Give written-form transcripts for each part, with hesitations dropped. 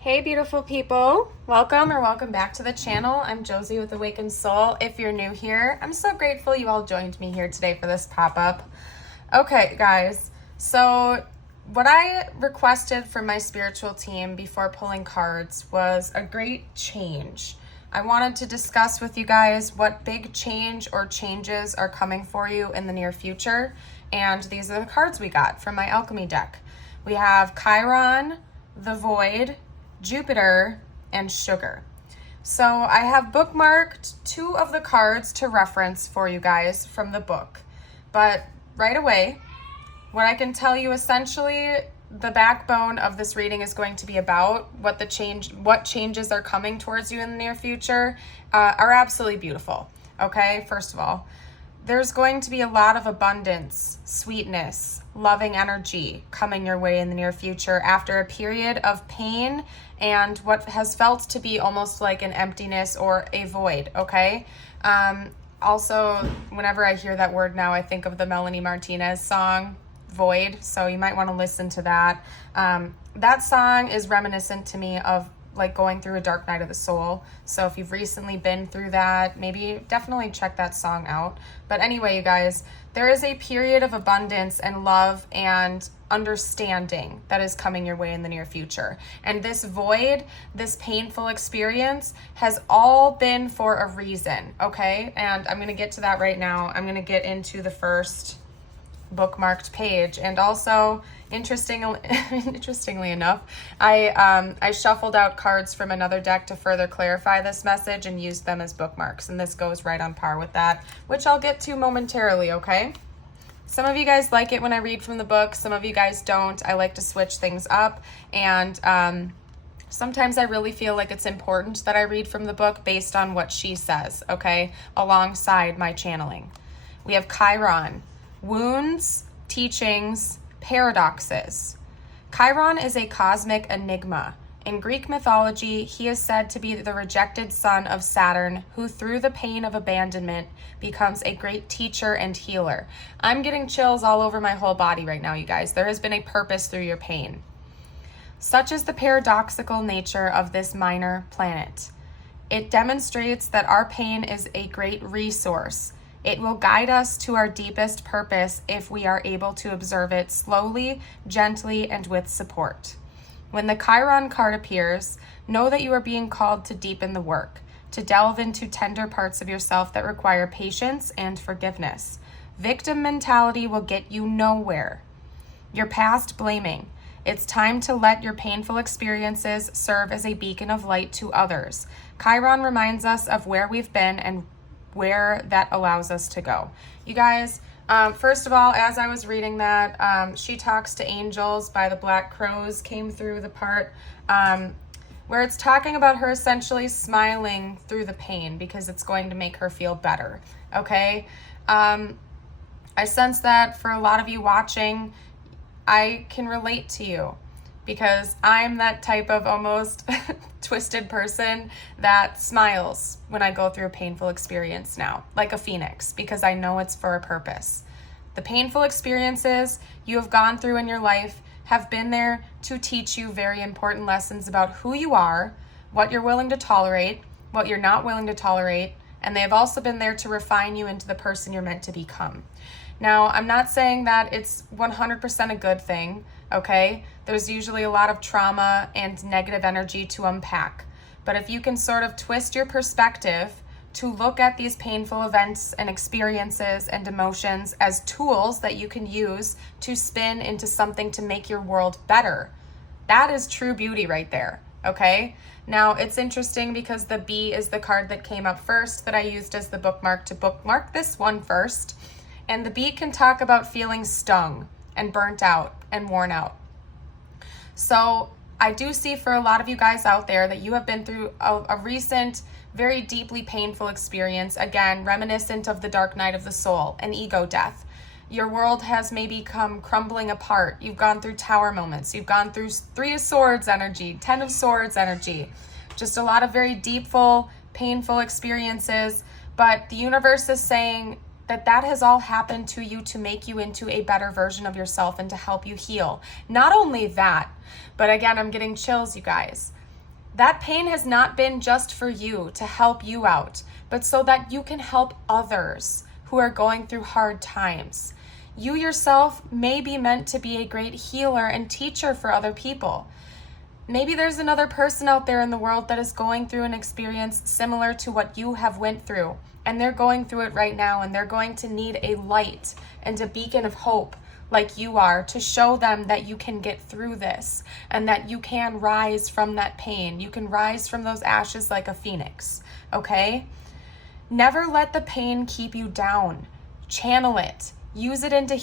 Hey beautiful people, welcome back to the channel. I'm Josie with Awakened Soul. If you're new here, I'm so grateful you all joined me here today for this pop-up. Okay guys, so what I requested from my spiritual team before pulling cards was a great change. I wanted to discuss with you guys what big change or changes are coming for you in the near future, and these are the cards we got from my alchemy deck. We have Chiron, the Void, Jupiter, and Sugar. So I have bookmarked two of the cards to reference for you guys from the book. But right away, what I can tell you essentially the backbone of this reading is going to be about what changes are coming towards you in the near future are absolutely beautiful. Okay, first of all, there's going to be a lot of abundance, sweetness, loving energy coming your way in the near future after a period of pain and what has felt to be almost like an emptiness or a void, okay? Also, whenever I hear that word now, I think of the Melanie Martinez song, Void, so you might want to listen to that. That song is reminiscent to me of like going through a dark night of the soul. So if you've recently been through that, maybe definitely check that song out. But anyway, you guys, there is a period of abundance and love and understanding that is coming your way in the near future. And this void, this painful experience has all been for a reason, okay? And I'm going to get to that right now. I'm going to get into the first bookmarked page. And also, interestingly enough, I shuffled out cards from another deck to further clarify this message and used them as bookmarks, and this goes right on par with that, which I'll get to momentarily, okay? Some of you guys like it when I read from the book, some of you guys don't. I like to switch things up, and sometimes I really feel like it's important that I read from the book based on what she says, okay, alongside my channeling. We have Chiron, wounds, teachings, paradoxes. Chiron is a cosmic enigma. In Greek mythology, he is said to be the rejected son of Saturn, who through the pain of abandonment becomes a great teacher and healer. I'm getting chills all over my whole body right now, you guys. There has been a purpose through your pain. Such is the paradoxical nature of this minor planet. It demonstrates that our pain is a great resource. It will guide us to our deepest purpose if we are able to observe it slowly, gently, and with support. When the Chiron card appears, know that you are being called to deepen the work, to delve into tender parts of yourself that require patience and forgiveness. Victim mentality will get you nowhere. Your past blaming. It's time to let your painful experiences serve as a beacon of light to others. Chiron reminds us of where we've been and where that allows us to go. You guys, first of all, as I was reading that, She Talks to Angels by the Black Crows came through the part where it's talking about her essentially smiling through the pain because it's going to make her feel better, okay? I sense that for a lot of you watching, I can relate to you because I'm that type of almost twisted person that smiles when I go through a painful experience now, like a phoenix, because I know it's for a purpose. The painful experiences you have gone through in your life have been there to teach you very important lessons about who you are, what you're willing to tolerate, what you're not willing to tolerate, and they have also been there to refine you into the person you're meant to become. Now, I'm not saying that it's 100% a good thing, okay? There's usually a lot of trauma and negative energy to unpack. But if you can sort of twist your perspective to look at these painful events and experiences and emotions as tools that you can use to spin into something to make your world better, that is true beauty right there, okay? Now, it's interesting because the bee is the card that came up first that I used as the bookmark to bookmark this one first. And the bee can talk about feeling stung and burnt out and worn out. So I do see for a lot of you guys out there that you have been through a recent, very deeply painful experience, again, reminiscent of the dark night of the soul, an ego death. Your world has maybe come crumbling apart. You've gone through tower moments. You've gone through 3 of Swords energy, 10 of Swords energy. Just a lot of very deepful, painful experiences. But the universe is saying, that has all happened to you to make you into a better version of yourself and to help you heal. Not only that, but again, I'm getting chills, you guys. That pain has not been just for you to help you out, but so that you can help others who are going through hard times. You yourself may be meant to be a great healer and teacher for other people. Maybe there's another person out there in the world that is going through an experience similar to what you have went through, and they're going through it right now, and they're going to need a light and a beacon of hope like you are to show them that you can get through this and that you can rise from that pain. You can rise from those ashes like a phoenix, okay? Never let the pain keep you down. Channel it. Use it into,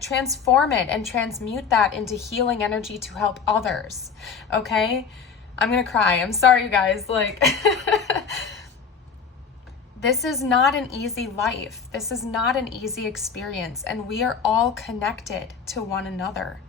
transform it and transmute that into healing energy to help others, okay? I'm gonna cry. I'm sorry, you guys. This is not an easy life. This is not an easy experience, and we are all connected to one another.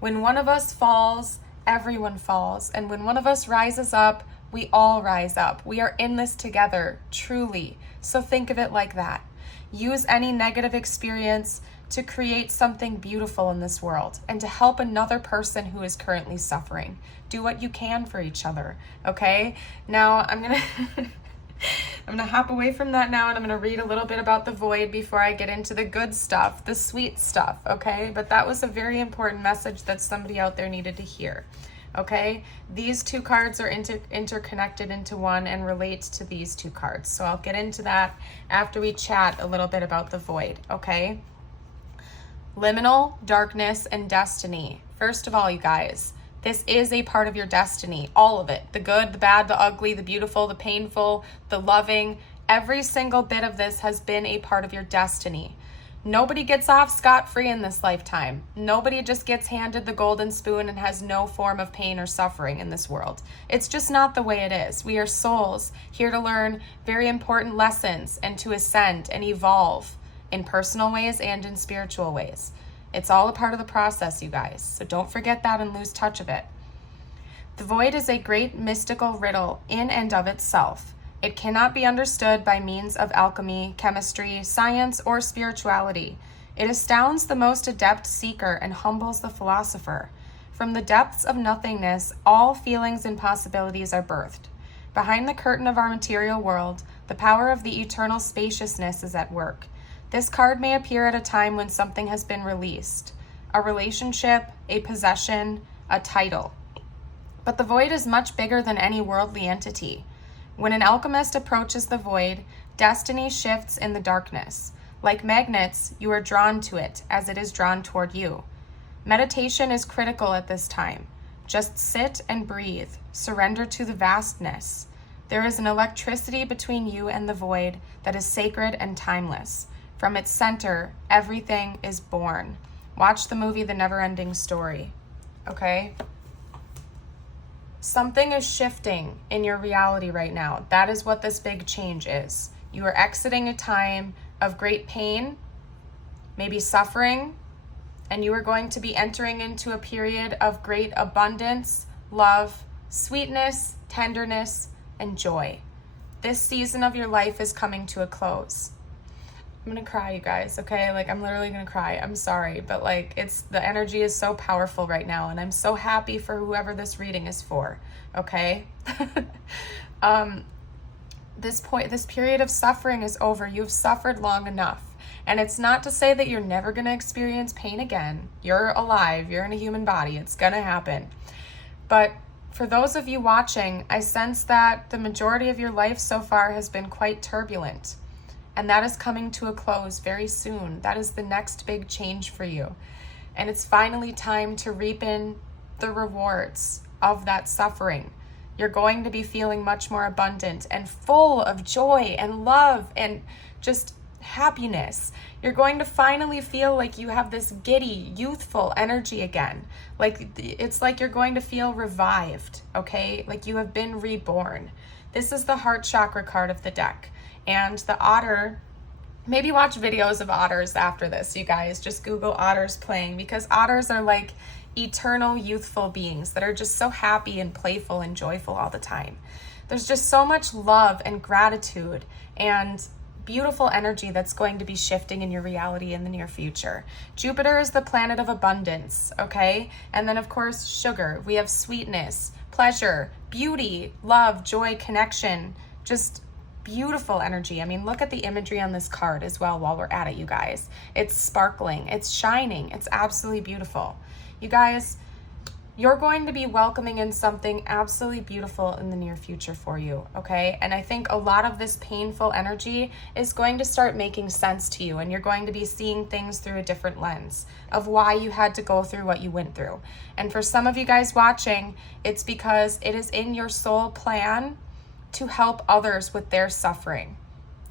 When one of us falls, everyone falls, and when one of us rises up, we all rise up. We are in this together, truly. So think of it like that. Use any negative experience to create something beautiful in this world and to help another person who is currently suffering. Do what you can for each other, okay? Now I'm gonna hop away from that now, and I'm gonna read a little bit about the void before I get into the good stuff, the sweet stuff, okay? But that was a very important message that somebody out there needed to hear. Okay, these two cards are interconnected into one and relate to these two cards. So I'll get into that after we chat a little bit about the void, okay? Liminal, darkness, and destiny. First of all, you guys, this is a part of your destiny, all of it. The good, the bad, the ugly, the beautiful, the painful, the loving. Every single bit of this has been a part of your destiny. Nobody gets off scot-free in this lifetime. Nobody just gets handed the golden spoon and has no form of pain or suffering in this world. It's just not the way it is. We are souls here to learn very important lessons and to ascend and evolve in personal ways and in spiritual ways. It's all a part of the process, you guys. So don't forget that and lose touch of it. The void is a great mystical riddle in and of itself. It cannot be understood by means of alchemy, chemistry, science, or spirituality. It astounds the most adept seeker and humbles the philosopher. From the depths of nothingness, all feelings and possibilities are birthed. Behind the curtain of our material world, the power of the eternal spaciousness is at work. This card may appear at a time when something has been released, a relationship, a possession, a title. But the void is much bigger than any worldly entity. When an alchemist approaches the void, destiny shifts in the darkness. Like magnets, you are drawn to it as it is drawn toward you. Meditation is critical at this time. Just sit and breathe. Surrender to the vastness. There is an electricity between you and the void that is sacred and timeless. From its center, everything is born. Watch the movie The Never-Ending Story. Okay? Something is shifting in your reality right now. That is what this big change is. You are exiting a time of great pain, maybe suffering, and you are going to be entering into a period of great abundance, love, sweetness, tenderness, and joy. This season of your life is coming to a close. I'm gonna cry, you guys, okay? I'm literally gonna cry. I'm sorry, but the energy is so powerful right now, and I'm so happy for whoever this reading is for, okay? This period of suffering is over. You've suffered long enough. And it's not to say that you're never gonna experience pain again. You're alive, you're in a human body, it's gonna happen. But for those of you watching, I sense that the majority of your life so far has been quite turbulent. And that is coming to a close very soon. That is the next big change for you. And it's finally time to reap in the rewards of that suffering. You're going to be feeling much more abundant and full of joy and love and just happiness. You're going to finally feel like you have this giddy, youthful energy again. It's like you're going to feel revived, okay? Like you have been reborn. This is the heart chakra card of the deck. And the otter, maybe watch videos of otters after this, you guys. Just Google otters playing, because otters are like eternal youthful beings that are just so happy and playful and joyful all the time. There's just so much love and gratitude and beautiful energy that's going to be shifting in your reality in the near future. Jupiter is the planet of abundance, okay? And then of course, sugar. We have sweetness, pleasure, beauty, love, joy, connection, just beautiful energy. I mean, look at the imagery on this card as well while we're at it, you guys. It's sparkling, it's shining, it's absolutely beautiful. You guys, you're going to be welcoming in something absolutely beautiful in the near future for you, okay? And I think a lot of this painful energy is going to start making sense to you, and you're going to be seeing things through a different lens of why you had to go through what you went through. And for some of you guys watching, it's because it is in your soul plan to help others with their suffering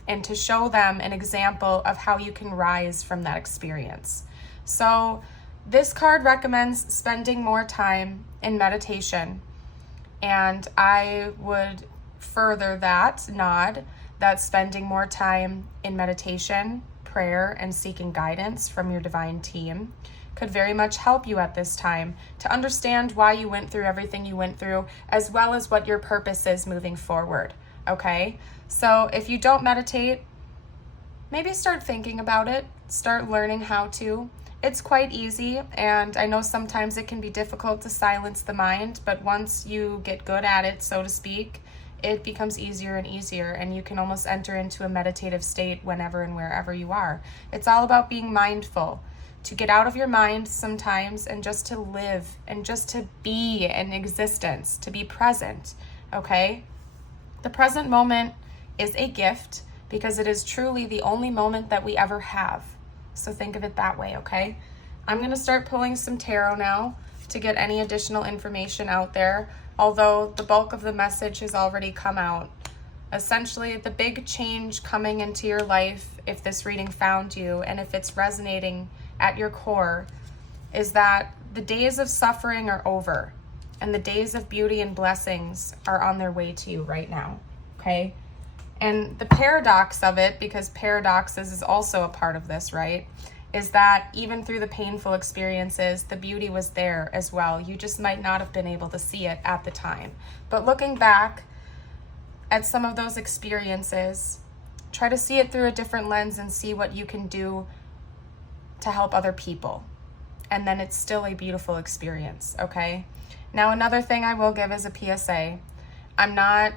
and to show them an example of how you can rise from that experience. So this card recommends spending more time in meditation, and I would further that nod that spending more time in meditation, prayer, and seeking guidance from your divine team could very much help you at this time to understand why you went through everything you went through, as well as what your purpose is moving forward, okay? So if you don't meditate, maybe start thinking about it, start learning how to. It's quite easy, and I know sometimes it can be difficult to silence the mind, but once you get good at it, so to speak, it becomes easier and easier, and you can almost enter into a meditative state whenever and wherever you are. It's all about being mindful, to get out of your mind sometimes and just to live and just to be in existence, to be present, okay? The present moment is a gift because it is truly the only moment that we ever have. So think of it that way, okay? I'm going to start pulling some tarot now to get any additional information out there, although the bulk of the message has already come out. Essentially, the big change coming into your life, if this reading found you and if it's resonating at your core, is that the days of suffering are over and the days of beauty and blessings are on their way to you right now, okay? And the paradox of it, because paradoxes is also a part of this, right, is that even through the painful experiences, the beauty was there as well. You just might not have been able to see it at the time. But looking back at some of those experiences, try to see it through a different lens and see what you can do to help other people. And then it's still a beautiful experience, okay? Now, another thing I will give as a PSA, I'm not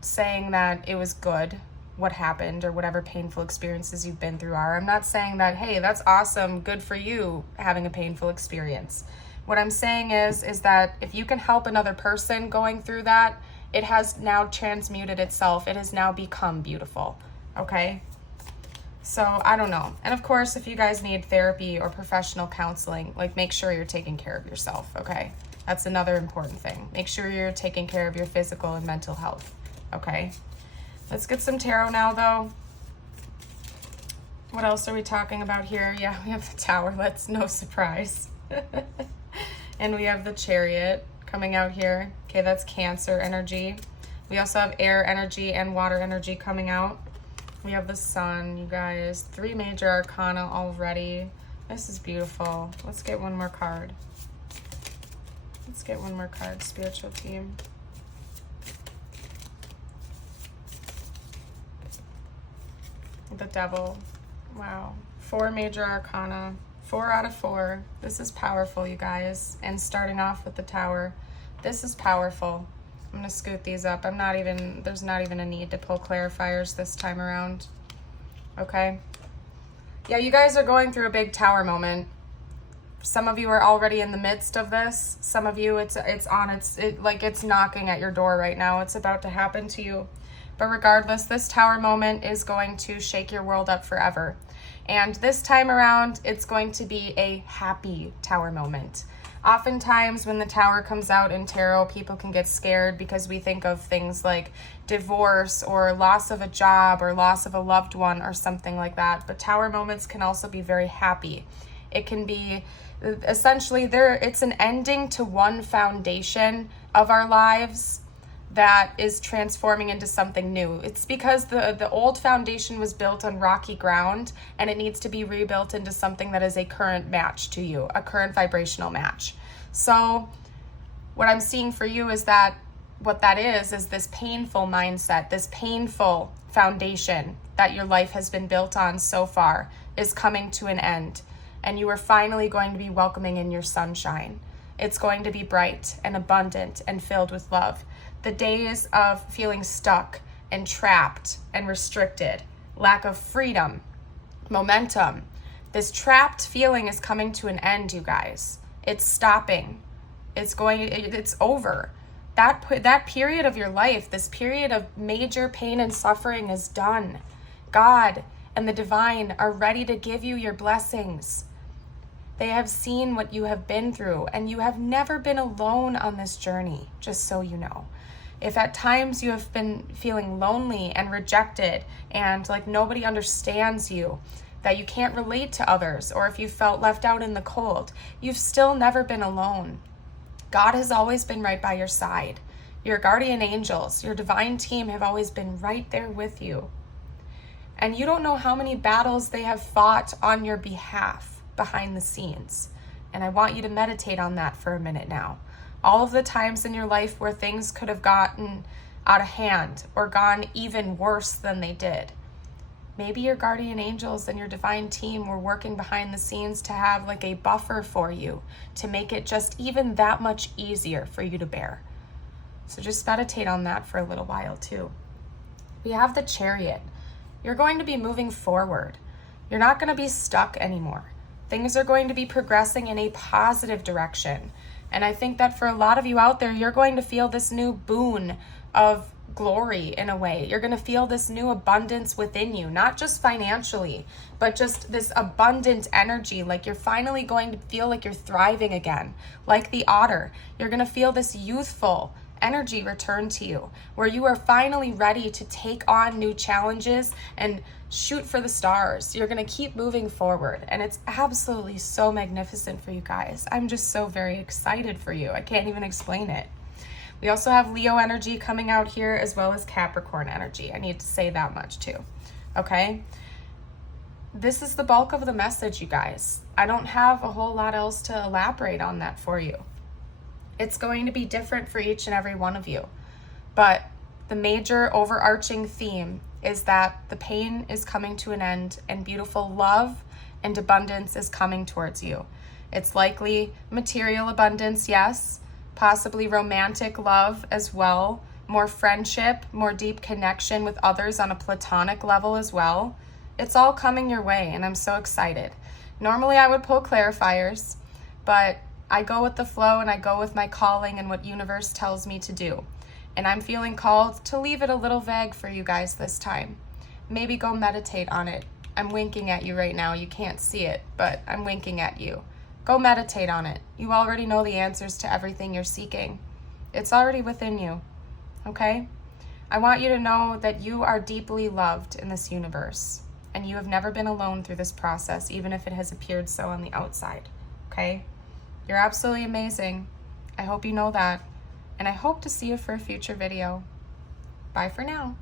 saying that it was good what happened or whatever painful experiences you've been through are. I'm not saying that, hey, that's awesome, good for you having a painful experience. What I'm saying is that if you can help another person going through that, it has now transmuted itself. It has now become beautiful, okay? So I don't know. And of course, if you guys need therapy or professional counseling, like, make sure you're taking care of yourself, okay? That's another important thing. Make sure you're taking care of your physical and mental health, okay? Let's get some tarot now, though. What else are we talking about here? Yeah, we have the Tower. That's no surprise. And we have the Chariot coming out here. Okay, that's Cancer energy. We also have air energy and water energy coming out. We have the Sun, you guys. 3 major arcana already. This is beautiful. Let's get one more card. Let's get one more card, spiritual team. The Devil. Wow. 4 major arcana. 4 out of 4. This is powerful, you guys. And starting off with the Tower. This is powerful. I'm going to scoot these up. There's not even a need to pull clarifiers this time around. Okay. Yeah, you guys are going through a big Tower moment. Some of you are already in the midst of this. Some of you, it's knocking at your door right now. It's about to happen to you. But regardless, this Tower moment is going to shake your world up forever. And this time around, it's going to be a happy Tower moment. Oftentimes when the Tower comes out in tarot, people can get scared because we think of things like divorce or loss of a job or loss of a loved one or something like that. But Tower moments can also be very happy. It can be essentially it's an ending to one foundation of our lives that is transforming into something new. It's because the old foundation was built on rocky ground and it needs to be rebuilt into something that is a current match to you, a current vibrational match. So what I'm seeing for you is that what that is this painful mindset, this painful foundation that your life has been built on so far is coming to an end. And you are finally going to be welcoming in your sunshine. It's going to be bright and abundant and filled with love. The days of feeling stuck and trapped and restricted, lack of freedom, momentum. This trapped feeling is coming to an end, you guys. It's stopping. It's over. That period of your life, this period of major pain and suffering is done. God and the divine are ready to give you your blessings. They have seen what you have been through, and you have never been alone on this journey, just so you know. If at times you have been feeling lonely and rejected and like nobody understands you, that you can't relate to others, or if you felt left out in the cold, you've still never been alone. God has always been right by your side. Your guardian angels, your divine team have always been right there with you. And you don't know how many battles they have fought on your behalf behind the scenes. And I want you to meditate on that for a minute now. All of the times in your life where things could have gotten out of hand or gone even worse than they did. Maybe your guardian angels and your divine team were working behind the scenes to have like a buffer for you, to make it just even that much easier for you to bear. So just meditate on that for a little while too. We have the Chariot. You're going to be moving forward. You're not going to be stuck anymore. Things are going to be progressing in a positive direction. And I think that for a lot of you out there, you're going to feel this new boon of glory in a way. You're going to feel this new abundance within you, not just financially, but just this abundant energy. Like you're finally going to feel like you're thriving again, like the otter. You're going to feel this youthful energy return to you, where you are finally ready to take on new challenges and shoot for the stars. You're going to keep moving forward, and it's absolutely so magnificent for you guys. I'm just so very excited for you. I can't even explain it. We also have Leo energy coming out here, as well as Capricorn energy. I need to say that much too. Okay? This is the bulk of the message, you guys. I don't have a whole lot else to elaborate on that for you. It's going to be different for each and every one of you. But the major overarching theme is that the pain is coming to an end and beautiful love and abundance is coming towards you. It's likely material abundance, yes, possibly romantic love as well, more friendship, more deep connection with others on a platonic level as well. It's all coming your way, and I'm so excited. Normally I would pull clarifiers, but I go with the flow and I go with my calling and what universe tells me to do. And I'm feeling called to leave it a little vague for you guys this time. Maybe go meditate on it. I'm winking at you right now. You can't see it, but I'm winking at you. Go meditate on it. You already know the answers to everything you're seeking. It's already within you, okay? I want you to know that you are deeply loved in this universe, and you have never been alone through this process, even if it has appeared so on the outside, okay? You're absolutely amazing. I hope you know that, and I hope to see you for a future video. Bye for now.